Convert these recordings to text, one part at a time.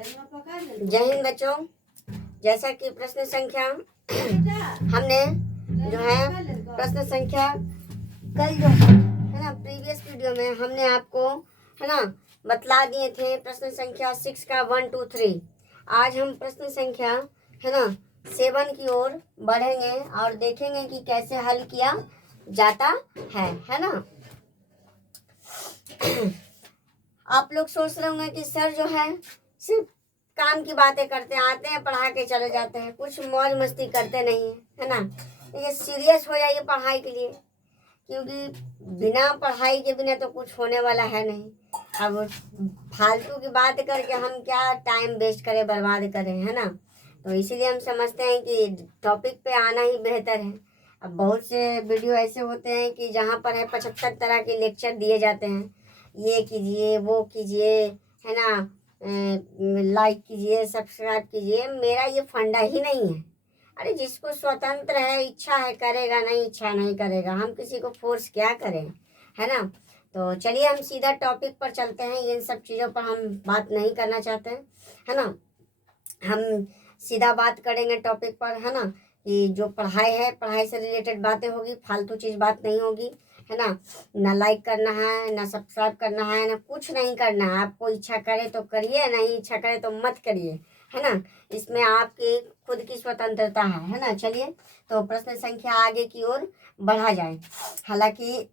जय हिंद बच्चों। जैसा कि प्रश्न संख्या हमने जो है प्रश्न संख्या कल जो है ना प्रीवियस वीडियो में हमने आपको है ना बतला दिए थे प्रश्न संख्या 6 का 1 2 3। आज हम प्रश्न संख्या है ना 7 की ओर बढ़ेंगे और देखेंगे कि कैसे हल किया जाता है ना। आप लोग सोच रहे होंगे कि सर जो है सिर्फ काम की बातें करते हैं, आते हैं पढ़ा के चले जाते हैं, कुछ मौज मस्ती करते नहीं है ना। ये सीरियस हो जाइए पढ़ाई के लिए, क्योंकि बिना पढ़ाई के बिना तो कुछ होने वाला है नहीं। अब फालतू की बात करके हम क्या टाइम वेस्ट करें, बर्बाद करें, है ना। तो इसीलिए हम समझते हैं कि टॉपिक पे आना ही बेहतर है। अब बहुत से वीडियो ऐसे होते हैं कि जहाँ पर है 75 तरह के लेक्चर दिए जाते हैं, ये कीजिए वो कीजिए, है ना, लाइक कीजिए सब्सक्राइब कीजिए। मेरा ये फंडा ही नहीं है। अरे जिसको स्वतंत्र है, इच्छा है करेगा, नहीं इच्छा नहीं करेगा, हम किसी को फोर्स क्या करें, है ना। तो चलिए हम सीधा टॉपिक पर चलते हैं। इन सब चीज़ों पर हम बात नहीं करना चाहते हैं, है ना। हम सीधा बात करेंगे टॉपिक पर, है ना, कि जो पढ़ाई है पढ़ाई से रिलेटेड बातें होगी, फालतू चीज़ बात नहीं होगी, है ना। ना लाइक करना है, ना सब्सक्राइब करना है, ना कुछ नहीं करना है। आपको इच्छा करे तो करिए, नहीं इच्छा करे तो मत करिए, है ना। इसमें आपकी खुद की स्वतंत्रता है ना। चलिए तो प्रश्न संख्या आगे की ओर बढ़ा जाए। हालांकि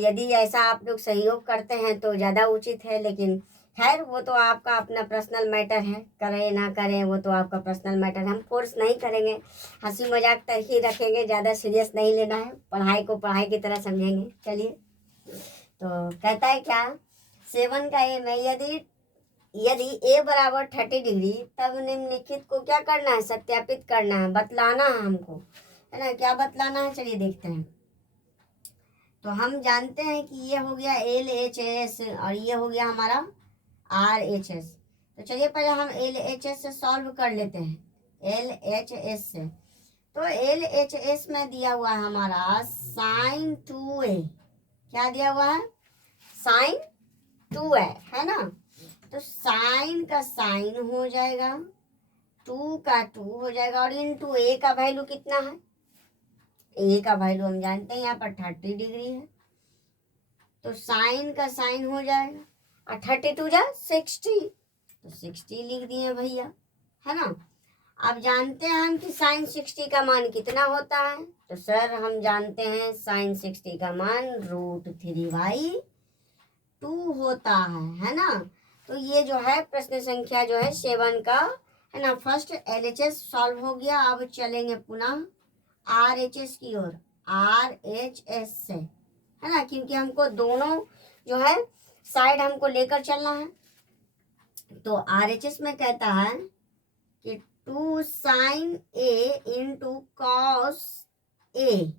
यदि ऐसा आप लोग सहयोग करते हैं तो ज़्यादा उचित है, लेकिन खैर वो तो आपका अपना पर्सनल मैटर है, करें ना करें वो तो आपका पर्सनल मैटर है। हम फोर्स नहीं करेंगे, हंसी मजाक तक ही रखेंगे, ज़्यादा सीरियस नहीं लेना है, पढ़ाई को पढ़ाई की तरह समझेंगे। चलिए तो कहता है क्या 7 का एम है, यदि ए बराबर 30 डिग्री तब निम्नलिखित को क्या करना है, सत्यापित करना है, बतलाना है हमको, है ना। क्या बतलाना है चलिए देखते हैं। तो हम जानते हैं कि ये हो गया LHS और ये हो गया हमारा RHS। तो चलिए पहले हम LHS से सॉल्व कर लेते हैं। LHS से तो LHS में दिया हुआ है हमारा sin 2a। क्या दिया हुआ है, sin 2a, है ना। तो साइन का साइन हो जाएगा, 2 का 2 हो जाएगा, और इनटू a का वैल्यू कितना है, a का वैल्यू हम जानते हैं यहाँ पर 30 डिग्री है। तो साइन का साइन हो जाएगा और 32 जा 60, तो 60 लिख दिए भैया, है ना। अब जानते हैं हम कि साइन 60 का मान कितना होता है। तो सर हम जानते हैं साइन 60 का मान √3/2 होता है ना। तो ये जो है प्रश्न संख्या जो है 7 का, है ना, फर्स्ट LHS सॉल्व हो गया। अब चलेंगे पुनः RHS की ओर, RHS से, है ना, क्योंकि हमको दोनों जो है साइड हमको लेकर चलना है। तो RHS में कहता है कि 2 sin A into cos A।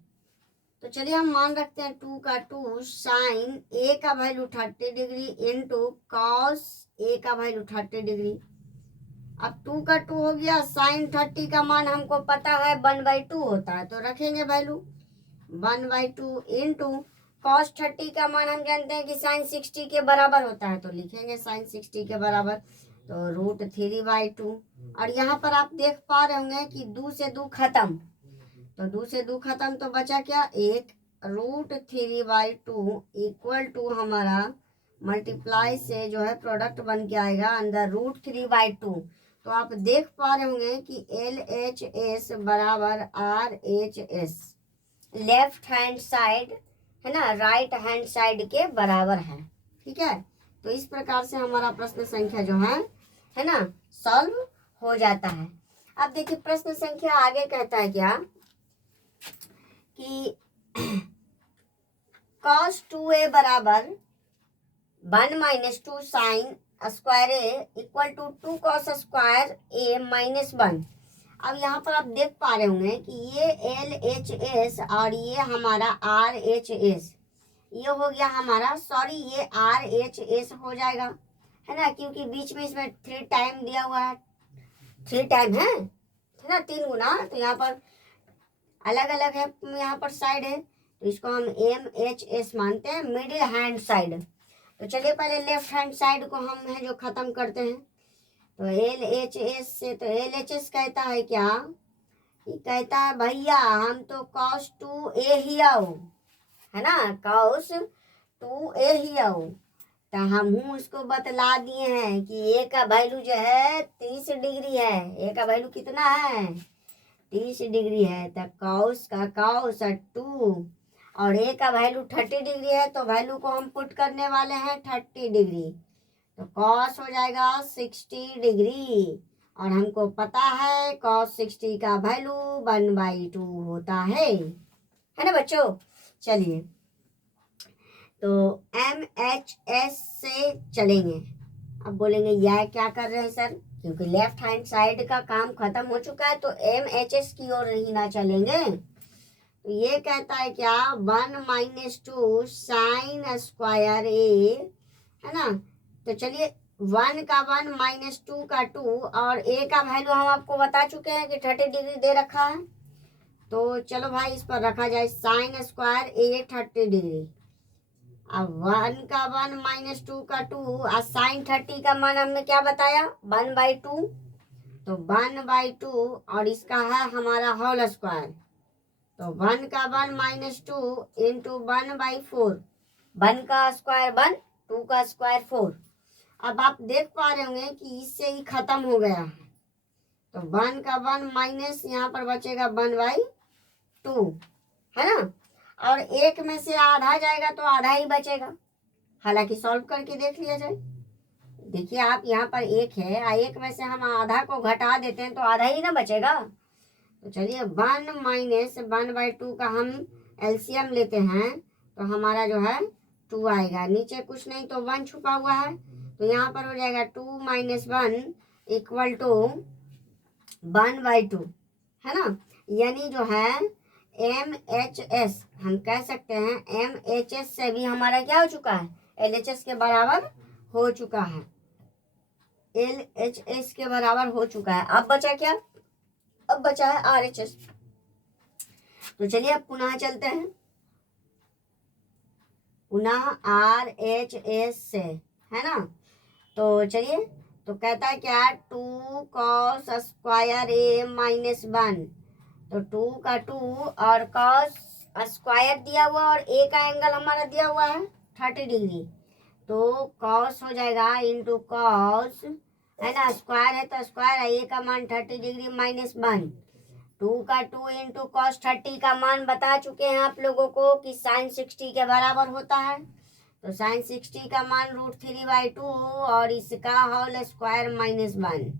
तो चलिए हम मान रखते हैं 2 का 2 साइन A का value 30 degree into cos A का वैल्यू 30 डिग्री। अब 2 का 2 हो गया, साइन 30 का मान हमको पता है 1/2 होता है, तो रखेंगे वैल्यू 1/2 इंटू कॉस 30 का मान हम जानते हैं कि साइन 60 के बराबर होता है, तो लिखेंगे साइन 60 के बराबर, तो √3/2। और यहाँ पर आप देख पा रहे होंगे कि 2 से 2 खत्म, तो 2 से 2 खत्म, तो बचा क्या, एक, √3/2 इक्वल टू हमारा मल्टीप्लाई से जो है प्रोडक्ट बन के आएगा अंदर √3/2। तो आप देख पा रहे होंगे कि LHS बराबर RHS लेफ्ट हैंड साइड, है ना, राइट हैंड साइड के बराबर है। ठीक है, तो इस प्रकार से हमारा प्रश्न संख्या जो है ना सॉल्व हो जाता है। अब देखिए प्रश्न संख्या आगे कहता है क्या कि cos 2a बराबर 1 - 2 sin square A equal to 2 cos square A -1। अब यहाँ पर आप देख पा रहे होंगे कि ये LHS और ये हमारा RHS, ये हो गया हमारा, सॉरी ये RHS हो जाएगा, है ना, क्योंकि बीच में इसमें 3 टाइम दिया हुआ है, 3 टाइम है ना, 3 गुना, तो यहाँ पर अलग अलग है, यहाँ पर साइड है, तो इसको हम MHS मानते हैं, मिडिल हैंड साइड। तो चलिए पहले लेफ्ट हैंड साइड को हम है जो खत्म करते हैं। तो LHS से तो LHS कहता है क्या, ये कहता है भैया हम तो cos 2a ही आओ, है ना, cos 2a ही आओ। तो हम उसको बतला दिए हैं कि ए का वैल्यू जो है 30 डिग्री है। ए का वैल्यू कितना है, 30 डिग्री है। तो cos का cos 2 और ए का वैल्यू 30 डिग्री है, तो वैल्यू को हम पुट करने वाले हैं 30 डिग्री। तो cos हो जाएगा 60 डिग्री, और हमको पता है cos 60 का वैल्यू 1/2 होता है ना बच्चों। चलिए तो MHS से चलेंगे। अब बोलेंगे यह क्या कर रहे हैं सर, क्योंकि लेफ्ट हैंड साइड का काम खत्म हो चुका है तो MHS की ओर ही ना चलेंगे। तो ये कहता है क्या, 1 - 2 sin स्क्वायर ए, है ना। तो चलिए 1 का 1 - 2 का 2 और ए का वैल्यू हम आपको बता चुके हैं कि 30 डिग्री दे रखा है। तो चलो भाई इस पर रखा जाए साइन स्क्वायर ए 30 डिग्री। अब 1 का 1 - 2 का 2 और साइन 30 का मान हमने क्या बताया 1/2। तो 1/2 और इसका है हमारा होल स्क्वायर। तो 1 का 1 - 2 इंटू 1/4। 1 का स्क्वायर 1, 2 का स्क्वायर 4। अब आप देख पा रहे होंगे कि इससे ही खत्म हो गया है। तो 1 का 1 माइनस यहाँ पर बचेगा 1/2, है ना। और एक में से आधा जाएगा तो आधा ही बचेगा। हालांकि सॉल्व करके देख लिया जाए। देखिए आप यहाँ पर एक है, एक में से हम आधा को घटा देते हैं तो आधा ही ना बचेगा। तो चलिए 1 माइनस 1/2 का हम एलसीएम लेते हैं तो हमारा जो है 2 आएगा। नीचे कुछ नहीं तो 1 छुपा हुआ है, तो यहाँ पर हो जाएगा 2 - 1 इक्वल टू 1/2, है ना। यानी जो है MHS हम कह सकते हैं MHS से भी हमारा क्या हो चुका है, LHS के बराबर हो चुका है। LHS के बराबर हो चुका है। अब बचा क्या, अब बचा है RHS। तो चलिए अब पुनः चलते हैं, पुनः RHS से, है ना। तो चलिए तो कहता है क्या 2 cos स्क्वायर A - 1। तो 2 का 2 और cos स्क्वायर दिया हुआ और A का एंगल हमारा दिया हुआ है 30 डिग्री। तो cos हो जाएगा इंटू cos, है ना, स्क्वायर है तो स्क्वायर है, A का मान 30 डिग्री -1। 2 का 2 इंटू cos 30 का मान बता चुके हैं आप लोगों को कि sin 60 के बराबर होता है। तो sin 60 का मान √3/2 और इसका होल स्क्वायर -1।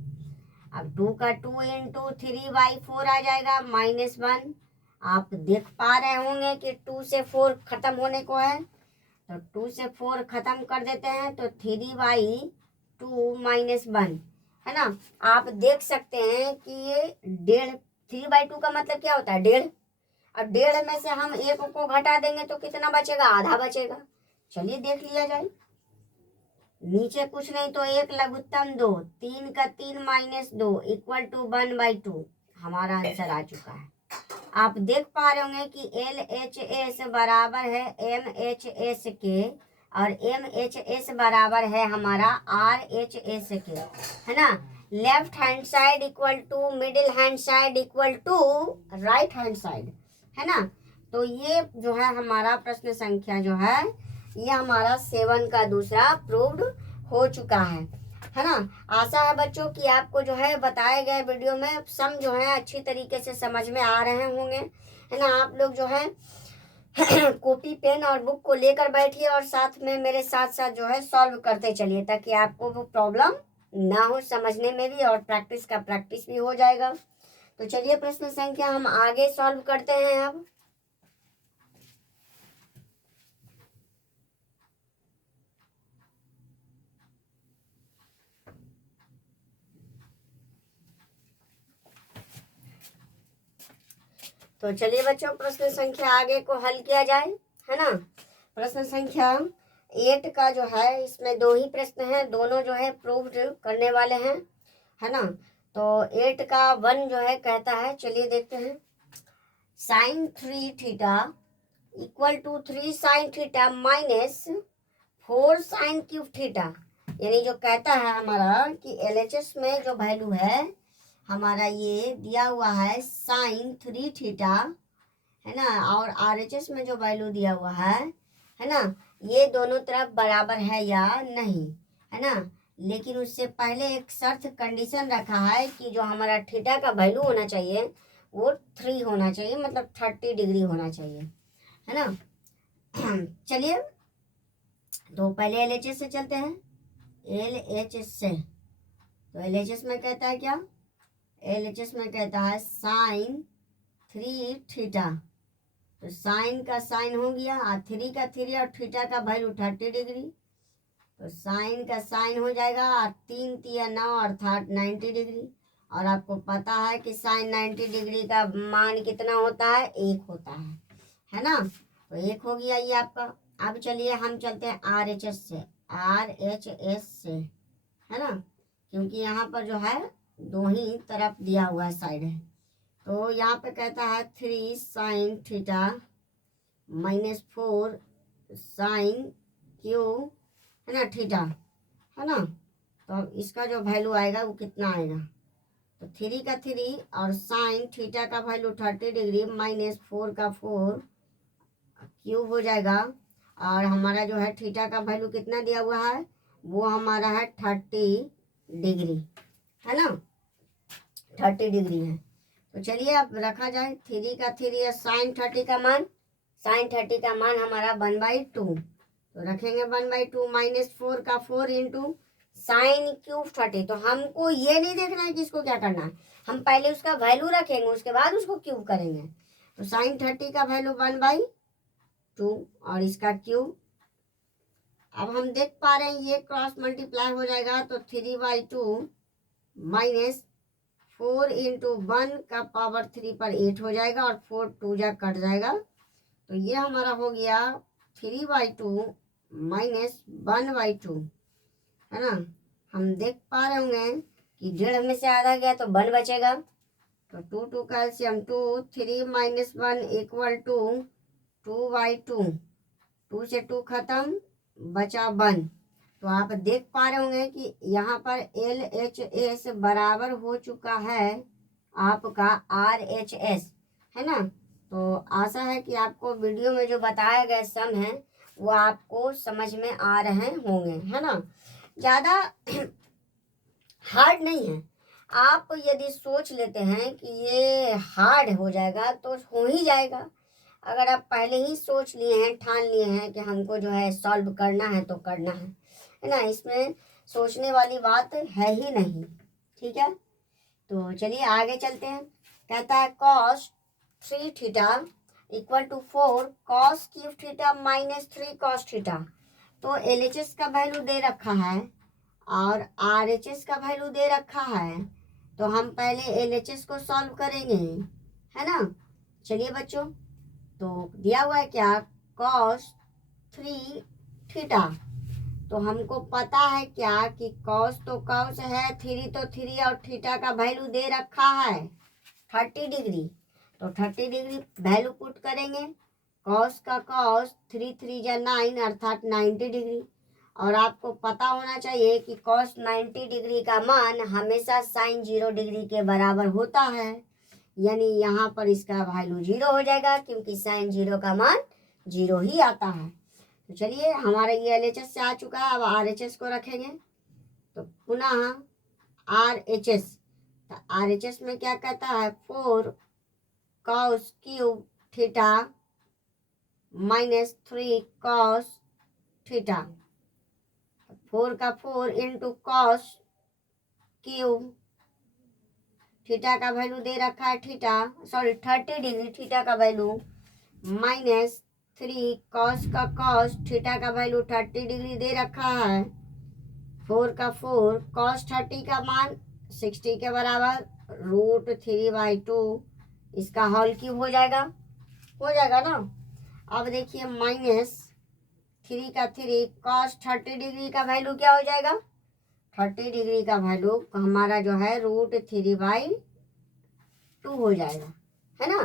अब 2 का 2 इंटू 3/4 आ जाएगा -1। आप देख पा रहे होंगे कि 2 से 4 खत्म होने को है, तो 2 से 4 खत्म कर देते हैं तो 3/2 -1, है ना। आप देख सकते हैं कि ये 1.5, 3/2 का मतलब क्या होता है 1.5। अब 1.5 में से हम एक को घटा देंगे तो कितना बचेगा, आधा बचेगा। चलिए देख लिया जाए। नीचे कुछ नहीं तो एक लघुत्तम 2, 3 का 3 - 2 इक्वल टू 1/2 हमारा आंसर आ चुका है। आप देख पा रहे होंगे कि LHS बराबर है MHS के और MHS बराबर है हमारा RHS के, है ना। Left hand side equal to middle hand side equal to right hand side, है ना। तो ये जो है हमारा प्रश्न संख्या जो है ये हमारा 7 का दूसरा प्रूव्ड हो चुका है ना। आशा है बच्चों कि आपको जो है बताए गए वीडियो में सम जो है अच्छी तरीके से समझ में आ रहे होंगे, है ना। आप लोग जो है कॉपी पेन और बुक को लेकर बैठिए और साथ में मेरे साथ साथ जो है सॉल्व करते चलिए, ताकि आपको वो प्रॉब्लम ना हो समझने में भी और प्रैक्टिस का प्रैक्टिस भी हो जाएगा। तो चलिए प्रश्न संख्या हम आगे सॉल्व करते हैं अब। तो चलिए बच्चों प्रश्न संख्या आगे को हल किया जाए, है ना। प्रश्न संख्या 8 का जो है इसमें 2 ही प्रश्न हैं, दोनों जो है प्रूव्ड करने वाले हैं, है ना। तो 8 का 1 जो है कहता है, चलिए देखते हैं। sin 3θ equal to 3 sin θ - 4 sin³ θ यानी जो कहता है हमारा कि LHS में जो वैल्यू है हमारा ये दिया हुआ है साइन 3 थीटा, है ना, और RHS में जो वैल्यू दिया हुआ है ना, ये दोनों तरफ बराबर है या नहीं, है ना। लेकिन उससे पहले एक शर्त कंडीशन रखा है कि जो हमारा थीटा का वैल्यू होना चाहिए वो 3 होना चाहिए, मतलब 30 डिग्री होना चाहिए, है ना। चलिए तो पहले LHS से चलते हैं। LHS से तो LHS में कहता है क्या, LHS में कहता है साइन 3 थीटा। तो साइन का साइन हो गया और 3 का 3 और थीटा का वैल्यू 30 डिग्री। तो साइन का साइन हो जाएगा और 3 तिया 9 अर्थात 90 डिग्री। और आपको पता है कि साइन 90 डिग्री का मान कितना होता है, 1 होता है ना। तो 1 हो गया ये आपका। अब चलिए हम चलते हैं RHS से, RHS से, है ना, क्योंकि यहाँ पर जो है दो ही तरफ दिया हुआ साइड है। तो यहाँ पे कहता है 3 साइन थीटा -4 साइन क्यू, है ना, थीटा, है ना। तो अब इसका जो वैल्यू आएगा वो कितना आएगा, तो 3 का 3 और साइन थीटा का वैल्यू 30 डिग्री -4 का 4 क्यूब हो जाएगा। और हमारा जो है थीटा का वैल्यू कितना दिया हुआ है, वो हमारा है 30 डिग्री, है ना, 30 डिग्री है। तो चलिए अब रखा जाए 3 का 3 साइन 30 का मान, साइन 30 का मान हमारा 1/2। तो रखेंगे 1/2 -4 का 4 इंटू साइन क्यूब 30। तो हमको ये नहीं देखना है कि इसको क्या करना है, हम पहले उसका वैल्यू रखेंगे उसके बाद उसको क्यूब करेंगे। तो साइन 30 का वैल्यू 1/2 और इसका क्यूब। अब हम देख पा रहे हैं ये क्रॉस मल्टीप्लाई हो जाएगा, तो 3/2 -4 इंटू 1 का पावर 3 पर 8 हो जाएगा और 4 2 जा कट जाएगा। तो ये हमारा हो गया 3/2 -1/2, है ना। हम देख पा रहे होंगे कि 1.5 में से आधा गया तो 1 बचेगा। तो 2 2 कैल्शियम 2 3 - 1 = 2/2। 2 से 2 खत्म, बचा 1। तो आप देख पा रहे होंगे कि यहाँ पर LHS बराबर हो चुका है आपका RHS, है ना। तो आशा है कि आपको वीडियो में जो बताया गया सम है वो आपको समझ में आ रहे होंगे, है ना। ज़्यादा हार्ड नहीं है। आप यदि सोच लेते हैं कि ये हार्ड हो जाएगा तो हो ही जाएगा। अगर आप पहले ही सोच लिए हैं, ठान लिए हैं कि हमको जो है सॉल्व करना है तो करना है ना, इसमें सोचने वाली बात है ही नहीं, ठीक है। तो चलिए आगे चलते हैं। कहता है cos 3 theta = 4 cos cube theta -3 cos theta. तो LHS का वैल्यू दे रखा है और RHS का वैल्यू दे रखा है। तो हम पहले LHS को सॉल्व करेंगे, है ना। चलिए बच्चों, तो दिया हुआ है क्या, cos 3 थीटा। तो हमको पता है क्या कि cos तो cos है, 3 तो 3 और थीटा का वैल्यू दे रखा है 30 डिग्री। तो 30 डिग्री वैल्यू पुट करेंगे, cos का cos 3 3 या 9 अर्थात 90 डिग्री। और आपको पता होना चाहिए कि cos 90 डिग्री का मान हमेशा sin 0 डिग्री के बराबर होता है, यानी यहाँ पर इसका वैल्यू 0 हो जाएगा क्योंकि sin 0 का मान 0 ही आता है। तो चलिए हमारा ये LHS से आ चुका है, अब RHS को रखेंगे। तो पुनः RHS, तो RHS में क्या कहता है, 4 cos cube theta -3 cos theta. 4 का 4 इंटू cos क्यूब थीटा का वैल्यू दे रखा है सॉरी 30 डिग्री, थीटा का वैल्यू -3 cos का cos थीटा का वैल्यू 30 डिग्री दे रखा है। 4 का 4 cos 30 का मान 60 के बराबर √3/2, इसका होल क्यूब हो जाएगा ना। अब देखिए -3 का 3 cos 30 डिग्री का वैल्यू क्या हो जाएगा, 30 डिग्री का वैल्यू हमारा जो है √3/2 हो जाएगा, है ना,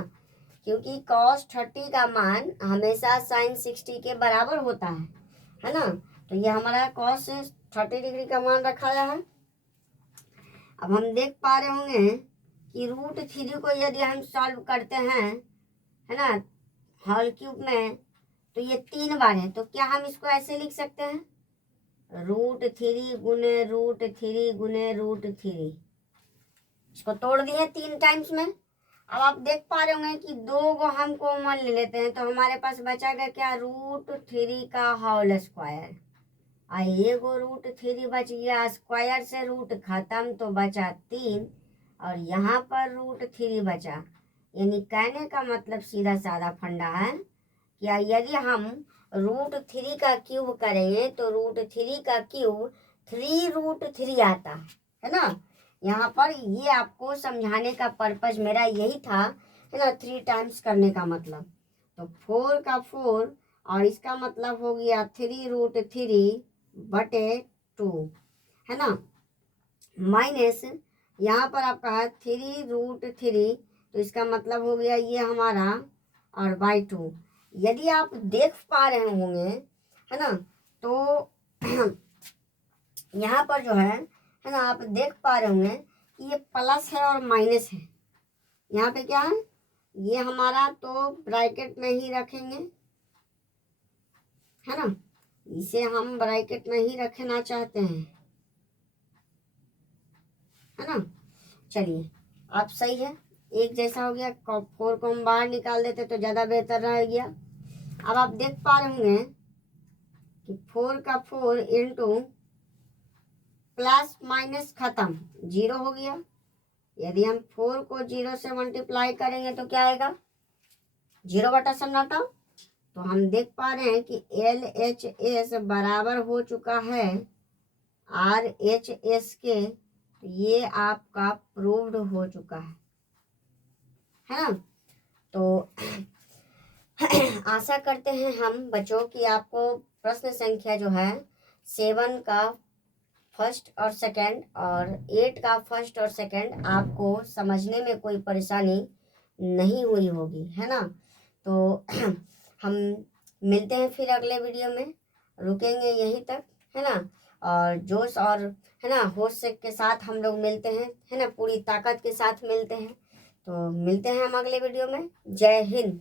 क्योंकि cos 30 का मान हमेशा sin 60 के बराबर होता है ना। तो ये हमारा cos 30 डिग्री का मान रखा गया है। अब हम देख पा रहे होंगे कि √3 को यदि हम सॉल्व करते हैं, है ना, होल क्यूब में, तो ये 3 बार है, तो क्या हम इसको ऐसे लिख सकते हैं, √3 गुने √3 गुने √3। इसको तोड़ दिए 3 टाइम्स में। अब आप देख पा रहे होंगे कि 2 को हम कॉमन ले लेते हैं, तो हमारे पास बचाएगा क्या, √3 का होल स्क्वायर। एगो √3 बच गया, स्क्वायर से रूट खत्म तो बचा 3, और यहाँ पर √3 बचा। यानी कहने का मतलब सीधा साधा फंडा है कि यदि हम √3 का क्यूब करेंगे तो √3 का क्यूब 3√3 आता है ना। यहाँ पर ये आपको समझाने का पर्पज मेरा यही था, है ना, 3 टाइम्स करने का मतलब। तो 4 का 4 और इसका मतलब हो गया 3√3/2, है ना, माइनस यहाँ पर आपका है 3√3, तो इसका मतलब हो गया ये हमारा और बाई 2। यदि आप देख पा रहे होंगे, है ना, तो यहाँ पर जो है ना, आप देख पा रहे होंगे कि ये प्लस है और माइनस है। यहाँ पे क्या है, ये हमारा तो ब्रैकेट में ही रखेंगे, है ना, इसे हम ब्रैकेट में ही रखना चाहते हैं, है ना। चलिए, अब सही है, एक जैसा हो गया। 4 को हम बाहर निकाल देते तो ज़्यादा बेहतर रह गया। अब आप देख पा रहे होंगे कि 4 का 4 इंटू प्लस माइनस खत्म, 0 हो गया। यदि हम 4 को 0 से मल्टीप्लाई करेंगे तो क्या आएगा, 0/सन्नाटा। तो हम देख पा रहे हैं कि LHS बराबर हो चुका है RHS के। तो ये आपका प्रूव्ड हो चुका है ना। तो आशा करते हैं हम बच्चों कि आपको प्रश्न संख्या जो है 7 का फर्स्ट और सेकंड और 8 का फर्स्ट और सेकंड आपको समझने में कोई परेशानी नहीं हुई होगी, है ना। तो हम मिलते हैं फिर अगले वीडियो में, रुकेंगे यहीं तक, है ना, और जोश और, है ना, होश के साथ हम लोग मिलते हैं, है ना, पूरी ताकत के साथ मिलते हैं। तो मिलते हैं हम अगले वीडियो में। जय हिंद।